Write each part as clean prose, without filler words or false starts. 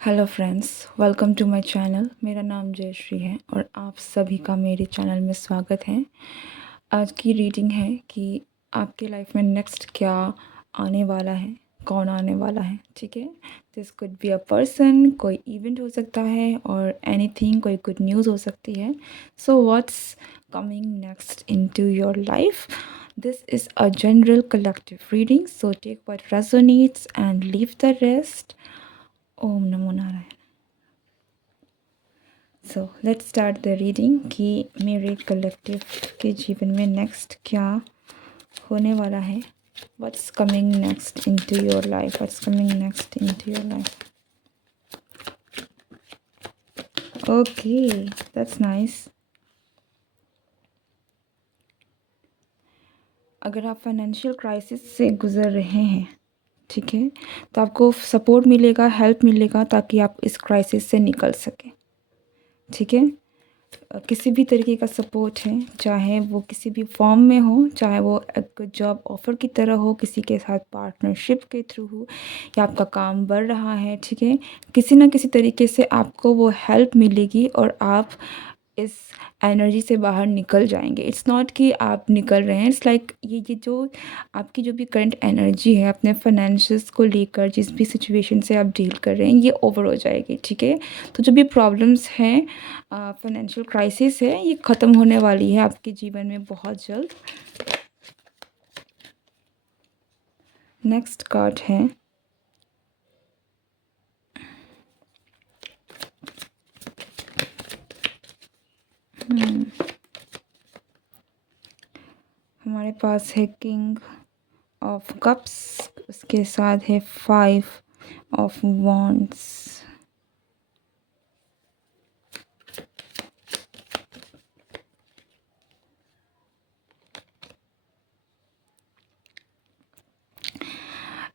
Hello friends, welcome to my channel. मेरा नाम जयश्री है और आप सभी का मेरे चैनल में स्वागत है। आज की रीडिंग है कि आपके लाइफ में नेक्स्ट क्या आने वाला है, कौन आने वाला है। ठीक है, this could be a person, कोई इवेंट हो सकता है और एनीथिंग, कोई गुड न्यूज़ हो सकती है। So what's coming next into your life? This is a general collective reading, so take what resonates and leave the rest. Om NaMo Narayan. So let's start the reading कि मेरे collective के जीवन में next क्या होने वाला है। What's coming next into your life, what's coming next into your life. Okay, that's nice. अगर आप फाइनेंशियल क्राइसिस से गुज़र रहे हैं, ठीक है, तो आपको सपोर्ट मिलेगा, हेल्प मिलेगा ताकि आप इस क्राइसिस से निकल सकें। ठीक है, किसी भी तरीके का सपोर्ट है, चाहे वो किसी भी फॉर्म में हो, चाहे वो एक जॉब ऑफ़र की तरह हो, किसी के साथ पार्टनरशिप के थ्रू हो, या आपका काम बढ़ रहा है। ठीक है, किसी ना किसी तरीके से आपको वो हेल्प मिलेगी और आप इस एनर्जी से बाहर निकल जाएंगे। इट्स नॉट कि आप निकल रहे हैं, इट्स लाइक ये जो आपकी जो भी करंट एनर्जी है अपने फाइनेंशियल्स को लेकर, जिस भी सिचुएशन से आप डील कर रहे हैं, ये ओवर हो जाएगी। ठीक है, तो जो भी प्रॉब्लम्स हैं, फाइनेंशियल क्राइसिस है, ये ख़त्म होने वाली है आपके जीवन में बहुत जल्द। नेक्स्ट कार्ड है हमारे पास है किंग ऑफ कप्स, उसके साथ है 5 of wands.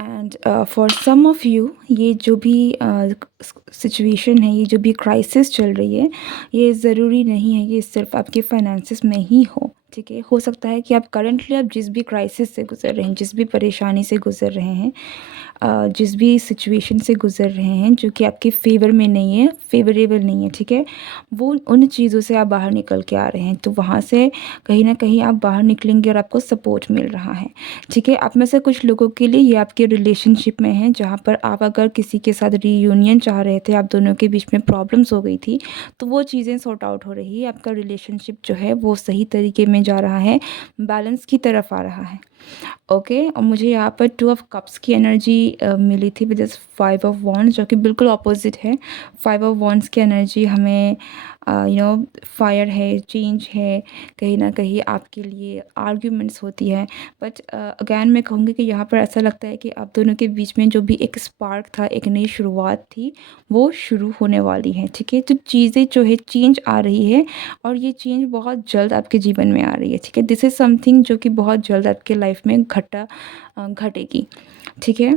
And for some of you, ये जो भी सिचुएशन है, ये जो भी क्राइसिस चल रही है, ये ज़रूरी नहीं है ये सिर्फ आपके फाइनेंसिस में ही हो। ठीक है, हो सकता है कि आप करंटली आप जिस भी क्राइसिस से गुज़र रहे हैं, जिस भी परेशानी से गुज़र रहे हैं, जिस भी सिचुएशन से गुज़र रहे हैं जो कि आपके फेवर में नहीं है, फेवरेबल नहीं है, ठीक है, वो उन चीज़ों से आप बाहर निकल के आ रहे हैं, तो वहाँ से कहीं ना कहीं आप बाहर निकलेंगे और आपको सपोर्ट मिल रहा है। ठीक है, आप में से कुछ लोगों के लिए ये आपके रिलेशनशिप में है, जहाँ पर आप अगर किसी के साथ रीयूनियन चाह रहे थे, आप दोनों के बीच में प्रॉब्लम्स हो गई थी, तो वो चीज़ें सॉर्ट आउट हो रही है। आपका रिलेशनशिप जो है वो सही तरीके में जा रहा है, बैलेंस की तरफ आ रहा है। ओके, और मुझे यहाँ पर 2 ऑफ कप्स की एनर्जी मिली थी विद 5 ऑफ वॉन्ड्स, जो कि बिल्कुल ऑपोजिट है। 5 ऑफ वॉन्ड्स की एनर्जी हमें फायर है, चेंज है, कहीं ना कहीं आपके लिए आर्ग्यूमेंट्स होती है। बट अगैन मैं कहूँगी कि यहाँ पर ऐसा लगता है कि आप दोनों के बीच में जो भी एक स्पार्क था, एक नई शुरुआत थी, वो शुरू होने वाली है। ठीक है, तो चीज़ें जो है चेंज आ रही है और ये चेंज बहुत जल्द आपके जीवन में आ रही है। ठीक है, दिस इज़ समथिंग जो कि बहुत जल्द आपके लाइफ में घटेगी। ठीक है,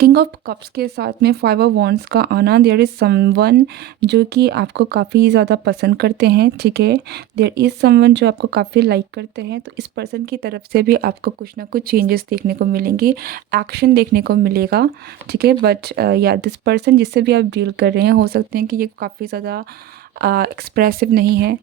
किंग ऑफ कप्स के साथ में 5 ऑफ वॉन्ड्स का आना, देयर इज़ समवन जो कि आपको काफ़ी ज़्यादा पसंद करते हैं। ठीक है, देयर इज़ समवन जो आपको काफ़ी लाइक करते हैं, तो इस पर्सन की तरफ से भी आपको कुछ ना कुछ चेंजेस देखने को मिलेंगे, एक्शन देखने को मिलेगा। ठीक है, बट या दिस पर्सन जिससे भी आप डील कर रहे हैं, हो सकते हैं कि ये काफ़ी ज़्यादा एक्सप्रेसिव नहीं है,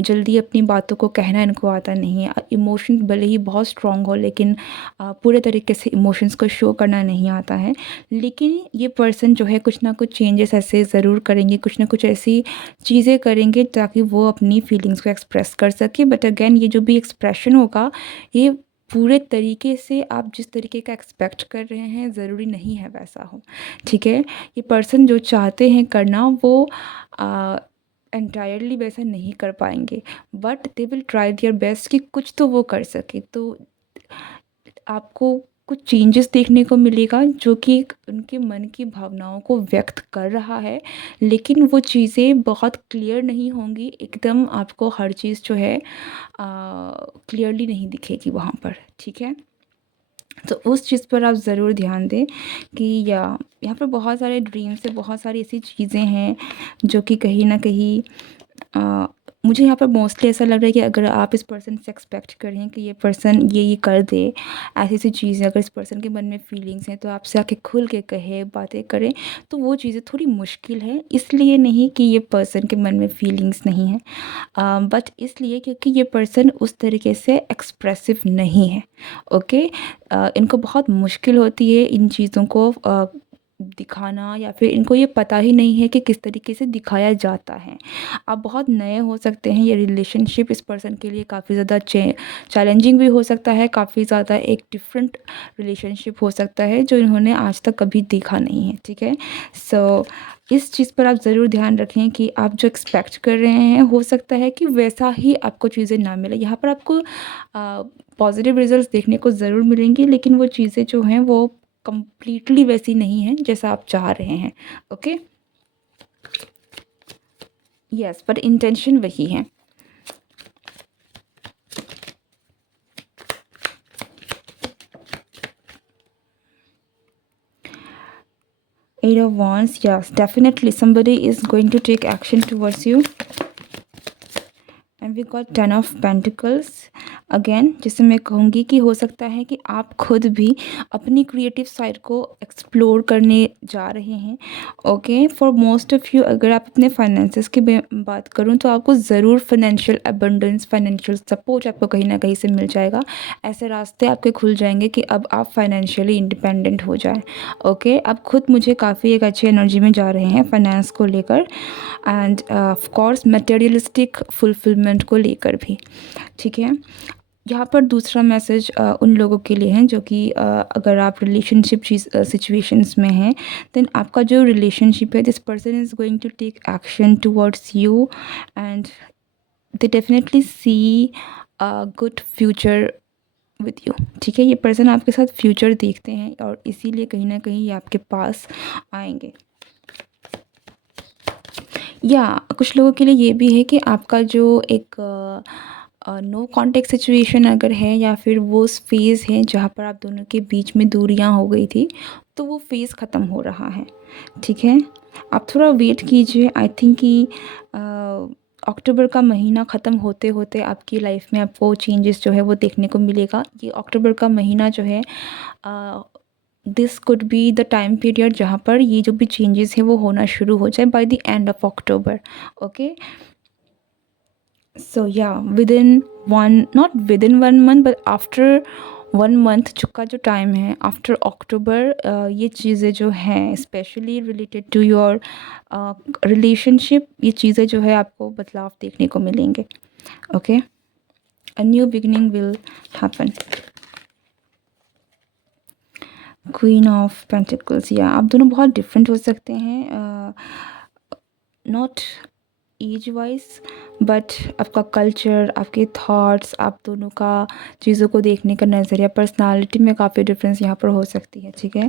जल्दी अपनी बातों को कहना इनको आता नहीं है। इमोशन भले ही बहुत स्ट्रॉन्ग हो, लेकिन पूरे तरीके से इमोशंस को शो करना नहीं आता है। लेकिन ये पर्सन जो है कुछ ना कुछ चेंजेस ऐसे ज़रूर करेंगे, कुछ ना कुछ ऐसी चीज़ें करेंगे ताकि वो अपनी फीलिंग्स को एक्सप्रेस कर सके। बट अगेन ये जो भी एक्सप्रेशन होगा, ये पूरे तरीके से आप जिस तरीके का एक्सपेक्ट कर रहे हैं ज़रूरी नहीं है वैसा हो। ठीक है, ये पर्सन जो चाहते हैं करना, वो एंटायरली वैसा नहीं कर पाएंगे, but they will try their best कि कुछ तो वो कर सके। तो आपको कुछ चेंजेस देखने को मिलेगा जो कि उनके मन की भावनाओं को व्यक्त कर रहा है, लेकिन वो चीज़ें बहुत क्लियर नहीं होंगी, एकदम आपको हर चीज़ जो है क्लियरली नहीं दिखेगी वहाँ पर। ठीक है, तो उस चीज़ पर आप ज़रूर ध्यान दें कि यहाँ पर बहुत सारे ड्रीम्स है, बहुत सारी ऐसी चीज़ें हैं जो कि कहीं ना कहीं मुझे यहाँ पर मोस्टली ऐसा लग रहा है कि अगर आप इस पर्सन से एक्सपेक्ट कर रहे हैं कि ये पर्सन ये कर दे, ऐसी-ऐसी चीज़ें अगर इस पर्सन के मन में फीलिंग्स हैं, तो आपसे आके खुल के कहे, बातें करे, तो वो चीज़ें थोड़ी मुश्किल है। इसलिए नहीं कि ये पर्सन के मन में फीलिंग्स नहीं हैं, बट इसलिए क्योंकि ये पर्सन उस तरीके से एक्सप्रेसिव नहीं है, ओके? इनको बहुत मुश्किल होती है इन चीज़ों को दिखाना, या फिर इनको ये पता ही नहीं है कि किस तरीके से दिखाया जाता है। आप बहुत नए हो सकते हैं, ये रिलेशनशिप इस पर्सन के लिए काफ़ी ज़्यादा चैलेंजिंग भी हो सकता है, काफ़ी ज़्यादा एक डिफरेंट रिलेशनशिप हो सकता है जो इन्होंने आज तक कभी देखा नहीं है, ठीक है? सो इस चीज़ पर आप ज़रूर ध्यान रखें कि आप जो एक्सपेक्ट कर रहे हैं, हो सकता है कि वैसा ही आपको चीज़ें ना मिले। यहाँ पर आपको पॉज़िटिव रिज़ल्ट्स देखने को ज़रूर मिलेंगी, लेकिन वो चीज़ें जो हैं वो कंप्लीटली वैसी नहीं हैं जैसा आप चाह रहे हैं, ओके? यस, बट इंटेंशन वही है। Eight of Wands, yes, definitely somebody is going to take action towards you. And we got 10 of pentacles again, जिससे मैं कहूँगी कि हो सकता है कि आप खुद भी अपनी क्रिएटिव साइड को एक्सप्लोर करने जा रहे हैं, okay? For most of you, अगर आप अपने फाइनेंसेस की बात करूँ तो आपको ज़रूर फाइनेंशियल अबंडेंस, फाइनेंशियल सपोर्ट आपको कहीं ना कहीं से मिल जाएगा। ऐसे रास्ते आपके खुल जाएंगे कि अब आप फाइनेंशियली इंडिपेंडेंट हो जाएं, ओके? आप खुद मुझे काफ़ी एक अच्छी एनर्जी में जा रहे हैं फाइनेंस को लेकर, end of course materialistic fulfilment को लेकर भी, ठीक है? यहाँ पर दूसरा मैसेज उन लोगों के लिए है जो कि अगर आप रिलेशनशिप सिचुएशंस में हैं, देन आपका जो रिलेशनशिप है, this person is going to take action towards you, and they definitely see a good future with you, ठीक है? ये पर्सन आपके साथ फ्यूचर देखते हैं और इसीलिए कहीं ना कहीं ये आपके पास आएंगे। या कुछ लोगों के लिए ये भी है कि आपका जो एक नो कॉन्टैक्ट सिचुएशन अगर है, या फिर वो फेज़ है जहाँ पर आप दोनों के बीच में दूरियां हो गई थी, तो वो फेज़ ख़त्म हो रहा है, ठीक है? आप थोड़ा वेट कीजिए। आई थिंक कि अक्टूबर का महीना ख़त्म होते होते आपकी लाइफ में आपको चेंजेस जो है वो देखने को मिलेगा। ये अक्टूबर का महीना जो है, this could be the time period जहाँ पर ये जो भी चेंजेस हैं वो होना शुरू हो जाए by the end of October, okay? So या within one, not within 1 month, but after 1 month जो का जो टाइम है आफ्टर अक्टूबर, ये चीज़ें जो हैं specially related to your relationship, ये चीज़ें जो है आपको बदलाव देखने को मिलेंगे, okay? A new beginning will happen. Queen of pentacles, या आप दोनों बहुत डिफरेंट हो सकते हैं, नॉट एज वाइज, बट आपका कल्चर, आपके थॉट्स, आप दोनों का चीज़ों को देखने का नज़रिया, पर्सनालिटी में काफ़ी डिफरेंस यहाँ पर हो सकती है, ठीक है?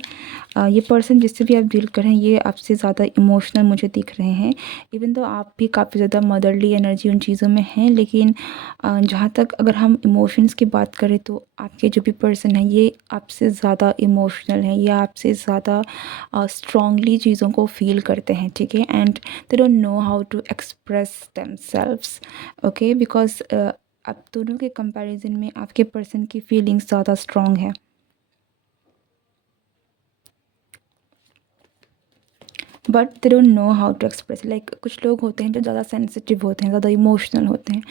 ये पर्सन जिससे भी आप डील करें, ये आपसे ज़्यादा इमोशनल मुझे दिख रहे हैं, इवन तो आप भी काफ़ी ज़्यादा मदरली एनर्जी उन चीज़ों में हैं, लेकिन जहाँ तक अगर हम इमोशंस की बात करें तो आपके जो भी पर्सन है ये आपसे ज़्यादा इमोशनल है, या आपसे ज़्यादा स्ट्रॉन्गली चीज़ों को फील करते हैं, ठीक है? And they don't know how to express themselves, okay? Because आप दोनों के कंपैरिजन में आपके पर्सन की फीलिंग्स ज़्यादा स्ट्रॉन्ग है, but they don't know how to express. Like कुछ लोग होते हैं जो ज़्यादा सेंसिटिव होते हैं, ज़्यादा इमोशनल होते हैं,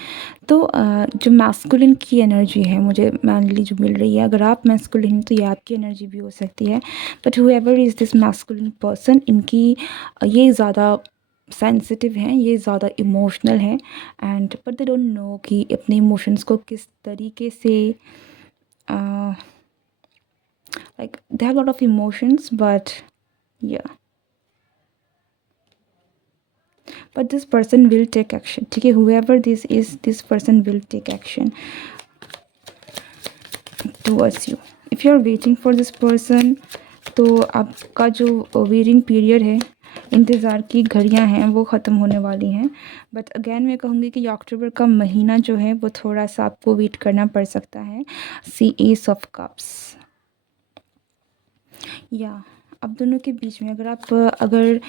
तो जो मैस्कुलिन की एनर्जी है मुझे मैनली जो मिल रही है, अगर आप मैस्कुलिन हैं तो ये आपकी एनर्जी भी हो सकती है, but whoever is this masculine person, इनकी ये ज़्यादा सेंसिटिव हैं, ये ज़्यादा इमोशनल हैं, and but they don't know कि अपने इमोशंस को किस तरीके से, like they have lot of emotions, but या but this person will take action, ठीक है? whoever this is, this person will take action towards you. if you are waiting for this person, तो आपका जो वेटिंग पीरियड है, इंतज़ार की घड़ियां हैं, वो ख़त्म होने वाली हैं, बट अगेन मैं कहूँगी कि अक्टूबर का महीना जो है वो थोड़ा सा आपको वेट करना पड़ सकता है। सी एस ऑफ कप्स, या आप दोनों के बीच में अगर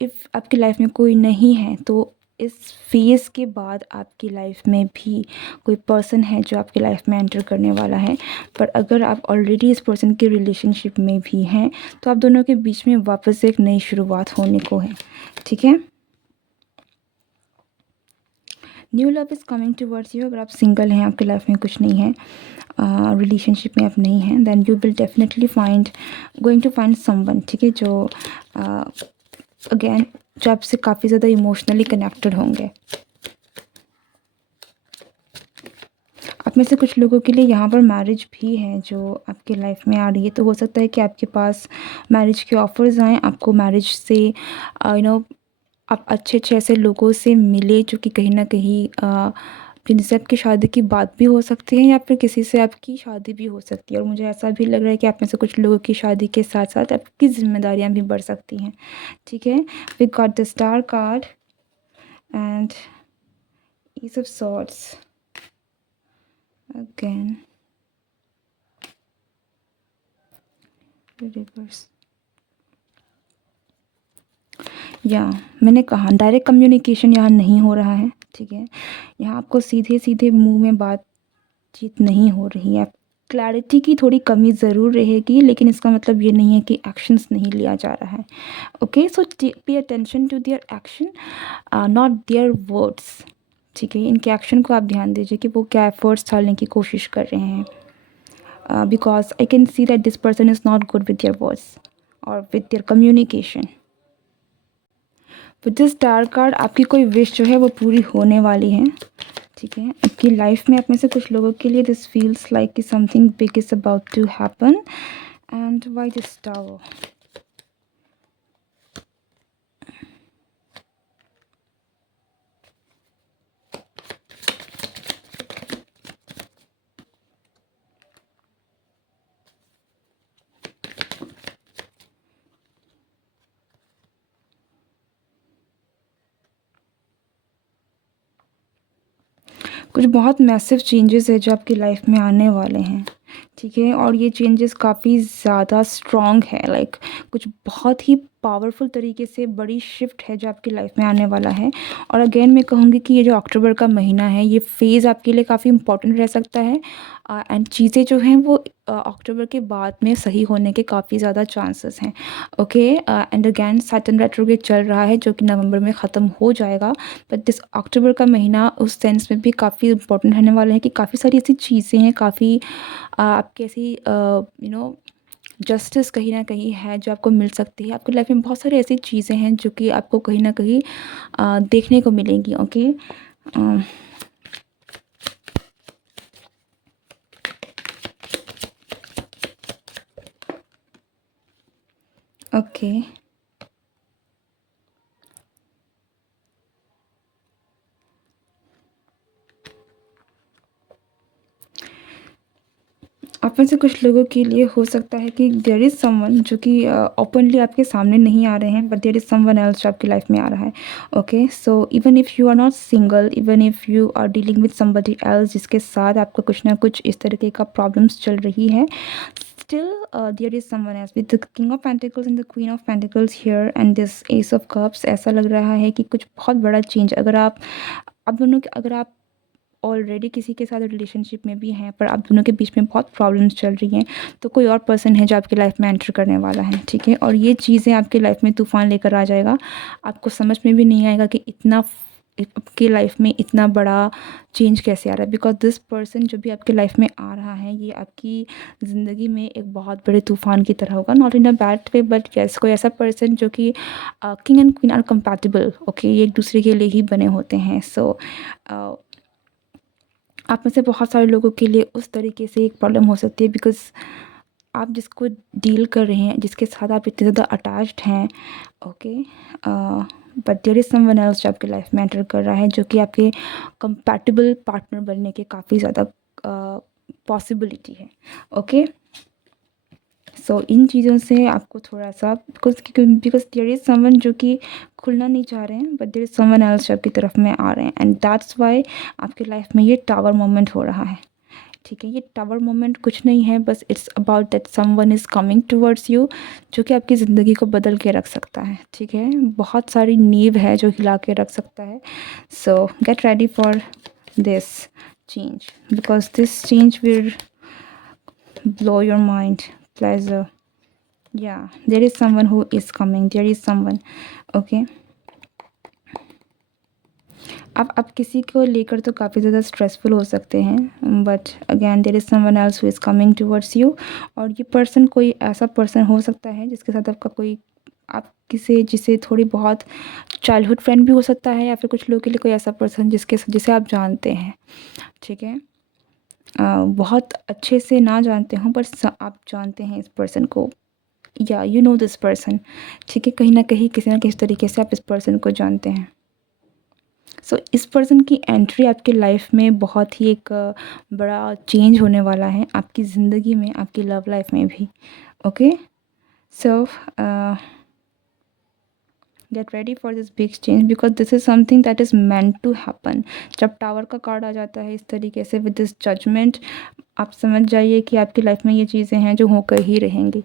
इफ़ आपकी लाइफ में कोई नहीं है, तो इस फेज़ के बाद आपकी लाइफ में भी कोई पर्सन है जो आपकी लाइफ में एंटर करने वाला है। पर अगर आप ऑलरेडी इस पर्सन के रिलेशनशिप में भी हैं तो आप दोनों के बीच में वापस से एक नई शुरुआत होने को है, ठीक है। New love is coming towards you. अगर आप सिंगल हैं, आपकी लाइफ में कुछ नहीं है, रिलेशनशिप में आप नहीं हैं, then you will definitely going to find someone, ठीक है, जो अगेन जो आपसे काफ़ी ज़्यादा इमोशनली कनेक्टेड होंगे। आप में से कुछ लोगों के लिए यहाँ पर मैरिज भी है जो आपकी लाइफ में आ रही है, तो हो सकता है कि आपके पास मैरिज के ऑफ़र्स आएँ, आपको मैरिज से आप अच्छे ऐसे लोगों से मिले जो कि कहीं न कहीं जिनसे आपकी शादी की बात भी हो सकती है या फिर किसी से आपकी शादी भी हो सकती है। और मुझे ऐसा भी लग रहा है कि आप में से कुछ लोगों की शादी के साथ-साथ आपकी ज़िम्मेदारियाँ भी बढ़ सकती हैं, ठीक है। We got the star card and ace of swords again, reverse. या मैंने कहा डायरेक्ट कम्युनिकेशन यहाँ नहीं हो रहा है, ठीक है। यहाँ आपको सीधे-सीधे मुँह में बातचीत नहीं हो रही है। क्लैरिटी की थोड़ी कमी ज़रूर रहेगी, लेकिन इसका मतलब ये नहीं है कि एक्शंस नहीं लिया जा रहा है। Okay, so pay attention to their action, not their words, ठीक है। इनके एक्शन को आप ध्यान दीजिए कि वो क्या एफर्ट्स डालने की कोशिश कर रहे हैं, because I can see that this person is not good with their words और with their communication. With this star card आपकी कोई विश जो है वो पूरी होने वाली है, ठीक है। आपकी लाइफ में आप में से कुछ लोगों के लिए दिस फील्स लाइक कि something big is about to happen. And why this tower? कुछ बहुत मैसिव चेंजेस है जो आपकी लाइफ में आने वाले हैं, ठीक है। और ये चेंजेस काफ़ी ज़्यादा स्ट्रॉन्ग है, लाइक कुछ बहुत ही पावरफुल तरीके से बड़ी शिफ्ट है जो आपकी लाइफ में आने वाला है। और अगेन मैं कहूँगी कि ये जो अक्टूबर का महीना है, ये फेज़ आपके लिए काफ़ी इम्पोर्टेंट रह सकता है। एंड चीज़ें जो हैं वो अक्टूबर के बाद में सही होने के काफ़ी ज़्यादा चांसेस हैं, okay. And again Saturn retrograde चल रहा है जो कि नवंबर में ख़त्म हो जाएगा। बट दिस अक्टूबर का महीना उस सेंस में भी काफ़ी इम्पोर्टेंट रहने वाला है कि काफ़ी सारी ऐसी चीज़ें हैं, काफ़ी आपकी ऐसी जस्टिस कहीं न कहीं है जो आपको मिल सकती है। आपकी लाइफ में बहुत सारी ऐसी चीज़ें हैं जो कि आपको कहीं न कहीं देखने को मिलेंगी, ओके। ओके, आप में से कुछ लोगों के लिए हो सकता है कि देयर इज़ समवन जो कि ओपनली आपके सामने नहीं आ रहे हैं, but there is someone else जो आपकी लाइफ में आ रहा है, okay. So even if you are not single, even if you are dealing with somebody else जिसके साथ आपका कुछ ना कुछ इस तरीके का प्रॉब्लम्स चल रही है, still there is someone else with the king of pentacles and the queen of pentacles here and this ace of cups। ऐसा लग रहा है कि कुछ बहुत बड़ा चेंज, अगर आप दोनों के, अगर आप ऑलरेडी किसी के साथ रिलेशनशिप में भी हैं पर आप दोनों के बीच में बहुत प्रॉब्लम्स चल रही हैं, तो कोई और पर्सन है जो आपकी लाइफ में एंटर करने वाला है, ठीक है। और ये चीज़ें आपकी लाइफ में तूफ़ान लेकर आ जाएगा। आपको समझ में भी नहीं आएगा कि आपकी लाइफ में इतना बड़ा चेंज कैसे आ रहा है, बिकॉज दिस पर्सन जो भी आपकी लाइफ में आ रहा है ये आपकी ज़िंदगी में एक बहुत बड़े तूफ़ान की तरह होगा, not in a bad way, but yes कोई ऐसा पर्सन जो कि king and queen are compatible, okay, ये एक दूसरे के लिए ही बने होते हैं। सो आप में से बहुत सारे लोगों के लिए उस तरीके से एक प्रॉब्लम हो सकती है, बिकॉज़ आप जिसको डील कर रहे हैं, जिसके साथ आप इतने ज़्यादा अटैच्ड हैं, okay, but there is someone else जो आपकी लाइफ में एंटर कर रहा है जो कि आपके कंपैटिबल पार्टनर बनने के काफ़ी ज़्यादा पॉसिबिलिटी है, ओके। सो इन चीज़ों से आपको थोड़ा-सा बिकॉज़ देयर इज़ समवन जो कि खुलना नहीं चाह रहे हैं, but there is someone else जो आपकी तरफ में आ रहे हैं, एंड दैट्स व्हाई आपकी लाइफ में ये टावर मोमेंट हो रहा है। ठीक है। ये टावर मोमेंट कुछ नहीं है, बस it's about that someone is coming towards you, जो कि आपकी ज़िंदगी को बदल के रख सकता है। ठीक है, बहुत सारी नींव है जो हिला के रख सकता है। सो get ready for this change, because this change will blow your mind. Pleasure. Yeah, there is someone who is coming, there is someone. Okay, आप किसी को लेकर तो काफ़ी ज़्यादा स्ट्रेसफुल हो सकते हैं, but again there is someone else who is coming towards you. और ये पर्सन कोई ऐसा पर्सन हो सकता है जिसके साथ आपका कोई, आप किसे जिसे थोड़ी बहुत चाइल्डहुड फ्रेंड भी हो सकता है, या फिर कुछ लोगों के लिए कोई ऐसा पर्सन जिसे आप जानते हैं। ठीक है, बहुत अच्छे से ना जानते हों, पर आप जानते हैं इस पर्सन को, या यू नो दिस पर्सन। ठीक है, कहीं ना कहीं किसी ना किसी तरीके से आप इस पर्सन को जानते हैं। सो इस पर्सन की एंट्री आपके लाइफ में बहुत ही एक बड़ा चेंज होने वाला है, आपकी ज़िंदगी में, आपकी लव लाइफ में भी। Okay, so get ready for this big change, because this is something that is meant to happen. जब टावर का कार्ड आ जाता है इस तरीके से विद दिस जजमेंट, आप समझ जाइए कि आपकी लाइफ में ये चीज़ें हैं जो होकर ही रहेंगी।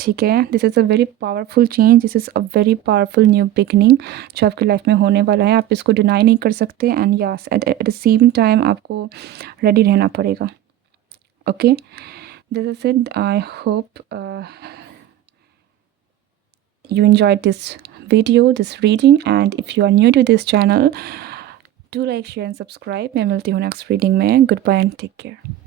ठीक है, this is a very powerful change, this is a very powerful new beginning जो आपकी लाइफ में होने वाला है। आप इसको डिनाई नहीं कर सकते, and yes at the same time आपको रेडी रहना पड़ेगा। Okay, this is it. I hope you enjoyed this video, this reading, and if you are new to this channel, do like, share and subscribe। मैं मिलती हूँ next reading में। Good bye and take care.